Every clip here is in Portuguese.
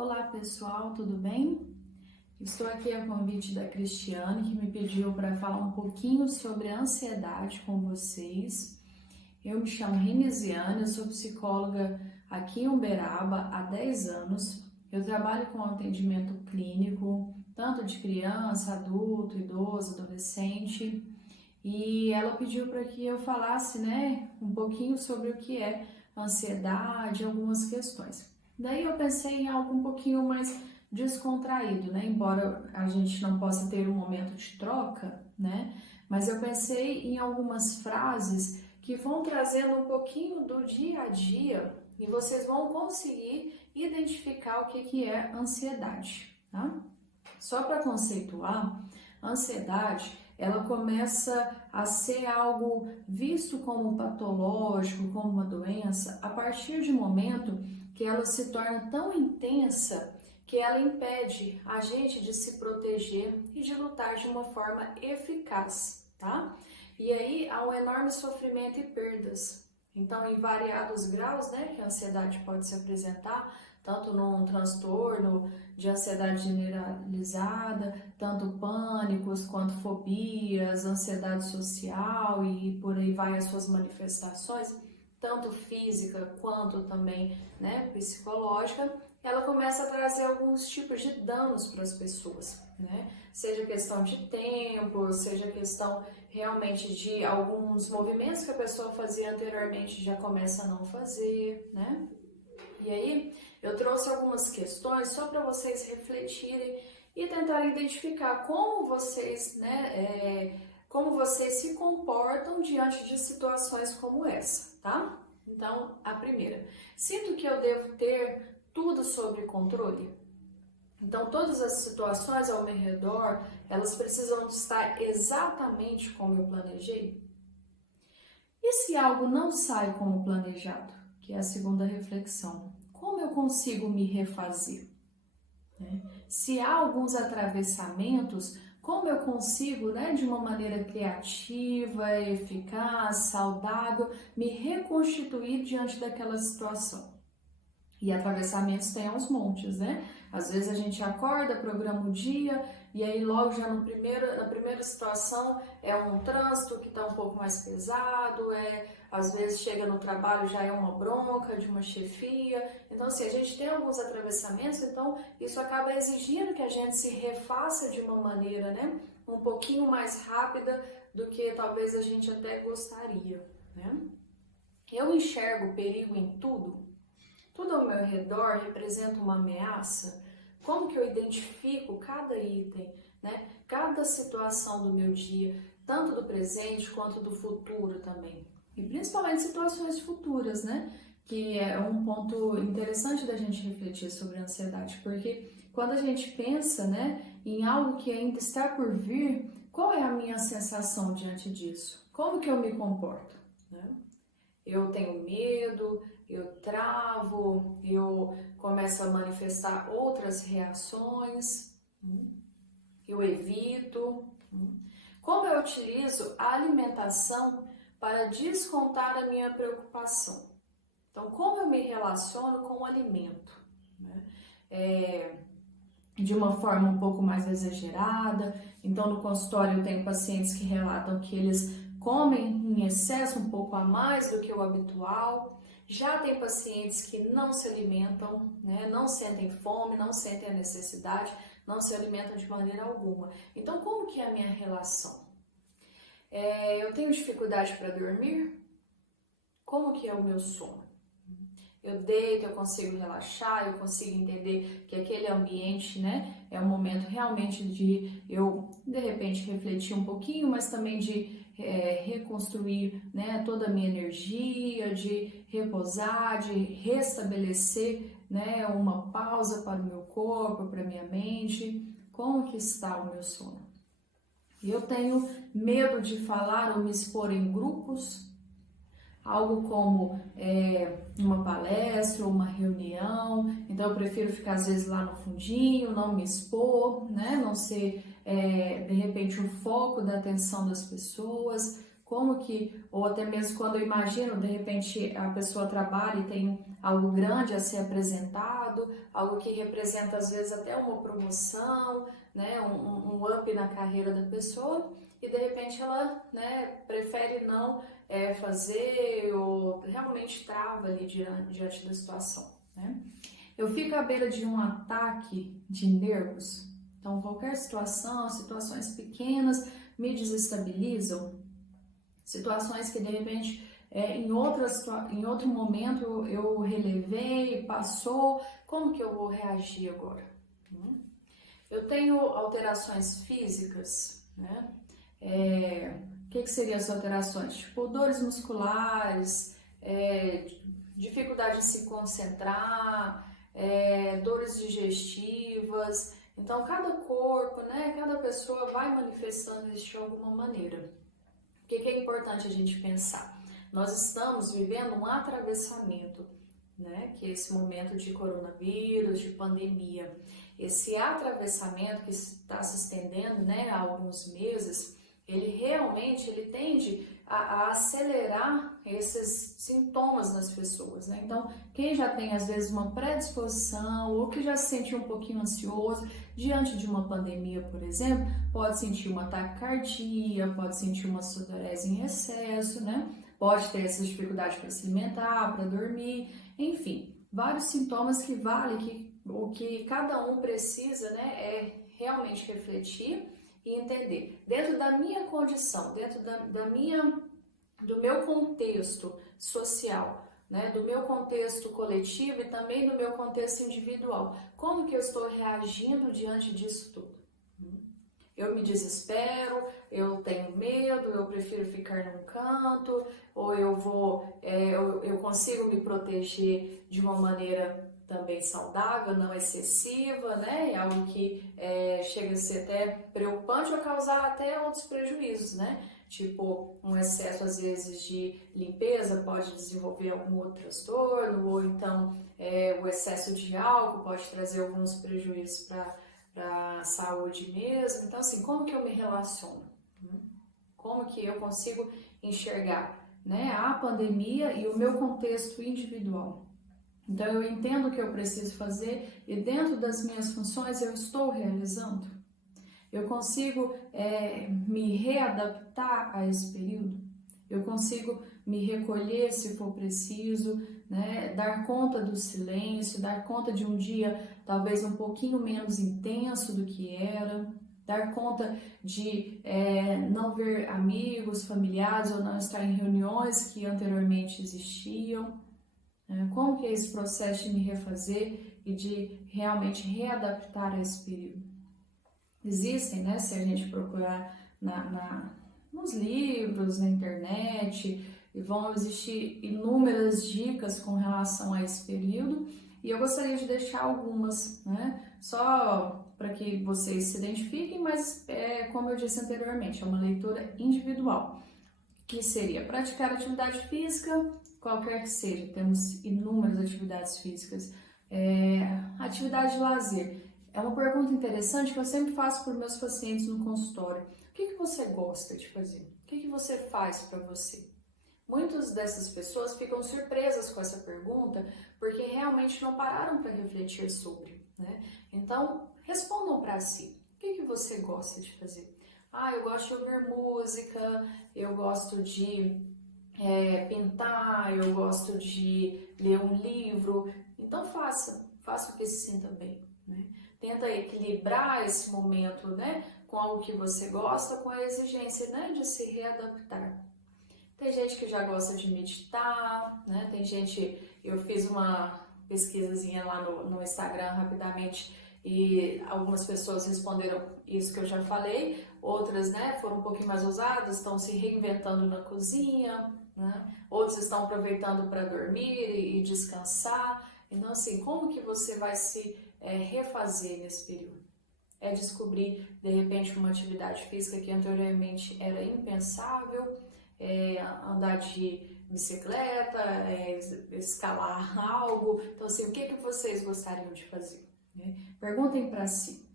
Olá pessoal, tudo bem? Estou aqui a convite da Cristiane, que me pediu para falar um pouquinho sobre a ansiedade com vocês. Eu me chamo Renisiane, eu sou psicóloga aqui em Uberaba há 10 anos. Eu trabalho com atendimento clínico, tanto de criança, adulto, idoso, adolescente. E ela pediu para que eu falasse, um pouquinho sobre o que é ansiedade, algumas questões. Daí eu pensei em algo um pouquinho mais descontraído, embora a gente não possa ter um momento de troca, mas eu pensei em algumas frases que vão trazendo um pouquinho do dia a dia e vocês vão conseguir identificar o que é ansiedade, tá? Só para conceituar, ansiedade, ela começa a ser algo visto como patológico, como uma doença, a partir de um momento que ela se torna tão intensa que ela impede a gente de se proteger e de lutar de uma forma eficaz, tá? E aí há um enorme sofrimento e perdas. Então, em variados graus, que a ansiedade pode se apresentar, tanto num transtorno de ansiedade generalizada, tanto pânicos quanto fobias, ansiedade social e por aí vai as suas manifestações, tanto física quanto também, psicológica, ela começa a trazer alguns tipos de danos para as pessoas, Seja questão de tempo, seja questão realmente de alguns movimentos que a pessoa fazia anteriormente já começa a não fazer, E aí, eu trouxe algumas questões só para vocês refletirem e tentarem identificar como vocês, como vocês se comportam diante de situações como essa, tá? Então, a primeira, sinto que eu devo ter tudo sob controle. Então, todas as situações ao meu redor, elas precisam estar exatamente como eu planejei? E se algo não sai como planejado? Que é a segunda reflexão. Como eu consigo me refazer? Se há alguns atravessamentos, como eu consigo, de uma maneira criativa, eficaz, saudável, me reconstituir diante daquela situação? E atravessamentos tem aos montes, Às vezes a gente acorda, programa o dia e aí logo já na primeira situação é um trânsito que está um pouco mais pesado, às vezes chega no trabalho já é uma bronca de uma chefia. Então assim, a gente tem alguns atravessamentos, então isso acaba exigindo que a gente se refaça de uma maneira, um pouquinho mais rápida do que talvez a gente até gostaria, Eu enxergo perigo em tudo. Tudo ao meu redor representa uma ameaça? Como que eu identifico cada item, cada situação do meu dia, tanto do presente quanto do futuro também? E principalmente situações futuras, Que é um ponto interessante da gente refletir sobre a ansiedade, porque quando a gente pensa, em algo que ainda está por vir, qual é a minha sensação diante disso? Como que eu me comporto, Eu tenho medo, eu travo, eu começo a manifestar outras reações, eu evito. Como eu utilizo a alimentação para descontar a minha preocupação? Então, como eu me relaciono com o alimento? De uma forma um pouco mais exagerada. Então, no consultório eu tenho pacientes que relatam que eles comem em excesso um pouco a mais do que o habitual. Já tem pacientes que não se alimentam, não sentem fome, não sentem a necessidade, não se alimentam de maneira alguma. Então, como que é a minha relação? Eu tenho dificuldade para dormir? Como que é o meu sono? Eu deito, eu consigo relaxar, eu consigo entender que aquele ambiente, é um momento realmente de eu, de repente, refletir um pouquinho, mas também de reconstruir, toda a minha energia, de repousar, de restabelecer, uma pausa para o meu corpo, para a minha mente. Como que está o meu sono? Eu tenho medo de falar ou me expor em grupos, algo como uma palestra ou uma reunião, então eu prefiro ficar às vezes lá no fundinho, não me expor, não ser de repente o foco da atenção das pessoas. ou até mesmo quando eu imagino, de repente a pessoa trabalha e tem algo grande a ser apresentado, algo que representa às vezes até uma promoção, né, um up na carreira da pessoa, e de repente ela, né, prefere não fazer ou realmente trava ali diante da situação, né? Eu fico à beira de um ataque de nervos, então qualquer situação, situações pequenas me desestabilizam, situações que de repente em outro momento eu relevei, passou, como que eu vou reagir agora? Eu tenho alterações físicas, né? O que seriam as alterações? Tipo, dores musculares, dificuldade de se concentrar, dores digestivas. Então, cada corpo, né, cada pessoa vai manifestando isso de alguma maneira. O que é importante a gente pensar? Nós estamos vivendo um atravessamento, né, que é esse momento de coronavírus, de pandemia. Esse atravessamento que está se estendendo, né, há alguns meses, ele tende a acelerar esses sintomas nas pessoas, né? Então, quem já tem às vezes uma predisposição ou que já se sentiu um pouquinho ansioso diante de uma pandemia, por exemplo, pode sentir uma taquicardia, pode sentir uma sudorese em excesso, né? Pode ter essa dificuldade para se alimentar, para dormir, enfim, vários sintomas que o que cada um precisa, né, é realmente refletir e entender, dentro da minha condição, dentro do meu contexto social, né, do meu contexto coletivo e também do meu contexto individual, como que eu estou reagindo diante disso tudo? Eu me desespero, eu tenho medo, eu prefiro ficar num canto, ou eu consigo me proteger de uma maneira também saudável, não excessiva, né? É algo que chega a ser até preocupante ou causar até outros prejuízos, né? Tipo, um excesso às vezes de limpeza pode desenvolver algum outro transtorno, ou então o excesso de álcool pode trazer alguns prejuízos para a saúde mesmo. Então, assim, como que eu me relaciono? Como que eu consigo enxergar, né, a pandemia e o meu contexto individual? Então, eu entendo o que eu preciso fazer e dentro das minhas funções eu estou realizando? Eu consigo me readaptar a esse período? Eu consigo me recolher se for preciso, né? Dar conta do silêncio, dar conta de um dia talvez um pouquinho menos intenso do que era, dar conta de não ver amigos, familiares ou não estar em reuniões que anteriormente existiam. Como que é esse processo de me refazer e de realmente readaptar a esse período? Existem, né, se a gente procurar nos livros, na internet, e vão existir inúmeras dicas com relação a esse período, e eu gostaria de deixar algumas, né, só para que vocês se identifiquem, mas como eu disse anteriormente, é uma leitura individual, que seria praticar atividade física, qualquer que seja, temos inúmeras atividades físicas, atividade de lazer. É uma pergunta interessante que eu sempre faço para os meus pacientes no consultório. O que você gosta de fazer? O que você faz para você? Muitas dessas pessoas ficam surpresas com essa pergunta porque realmente não pararam para refletir sobre, né? Então, respondam para si. O que você gosta de fazer? Eu gosto de ouvir música, eu gosto de pintar, eu gosto de ler um livro. Então, faça o que se sinta bem, né? Tenta equilibrar esse momento, né, com algo que você gosta, com a exigência, né, de se readaptar. Tem gente que já gosta de meditar, né? Eu fiz uma pesquisazinha lá no Instagram rapidamente e algumas pessoas responderam isso que eu já falei, outras, né, foram um pouquinho mais ousadas, estão se reinventando na cozinha, né? Outros estão aproveitando para dormir e descansar. Então, assim, como que você vai se refazer nesse período? É descobrir, de repente, uma atividade física que anteriormente era impensável, andar de bicicleta, escalar algo. Então, assim, o que vocês gostariam de fazer? Né? Perguntem para si.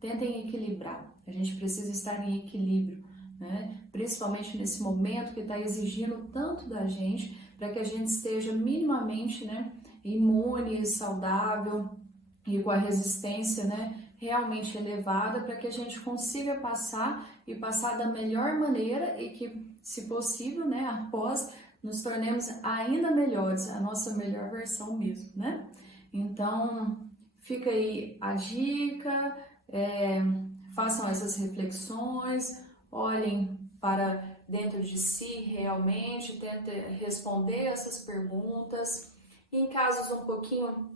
Tentem equilibrar. A gente precisa estar em equilíbrio, né? Principalmente nesse momento que está exigindo tanto da gente, para que a gente esteja minimamente, né, imune, saudável e com a resistência, né, realmente elevada, para que a gente consiga passar e passar da melhor maneira e que, se possível, né, após, nos tornemos ainda melhores, a nossa melhor versão mesmo, né? Então, fica aí a dica, façam essas reflexões, olhem para dentro de si realmente, tentem responder essas perguntas. Em casos um pouquinho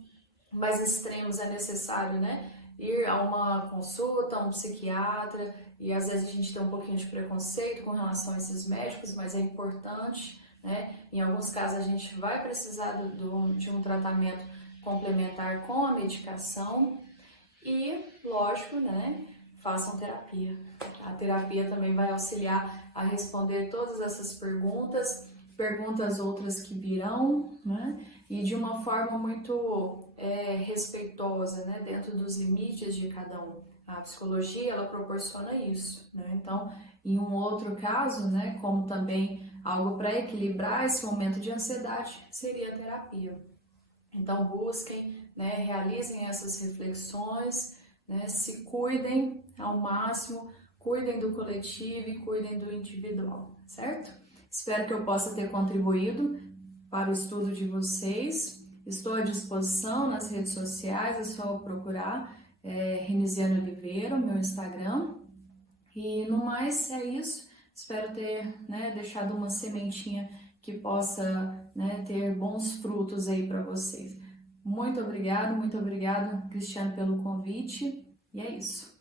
mais extremos é necessário, né, ir a uma consulta, a um psiquiatra, e às vezes a gente tem um pouquinho de preconceito com relação a esses médicos, mas é importante, né? Em alguns casos a gente vai precisar de um tratamento complementar com a medicação e, lógico, né, façam terapia. A terapia também vai auxiliar a responder todas essas perguntas outras que virão, né? E de uma forma muito respeitosa, né? Dentro dos limites de cada um. A psicologia, ela proporciona isso, né? Então, em um outro caso, né, como também algo para equilibrar esse momento de ansiedade, seria a terapia. Então, busquem, né, realizem essas reflexões, né, se cuidem ao máximo, cuidem do coletivo e cuidem do individual, certo? Espero que eu possa ter contribuído para o estudo de vocês. Estou à disposição nas redes sociais, é só procurar Renisiane Oliveira, meu Instagram. E no mais é isso. Espero ter, né, deixado uma sementinha que possa, né, ter bons frutos aí para vocês. Muito obrigado, Cristiano, pelo convite. E é isso.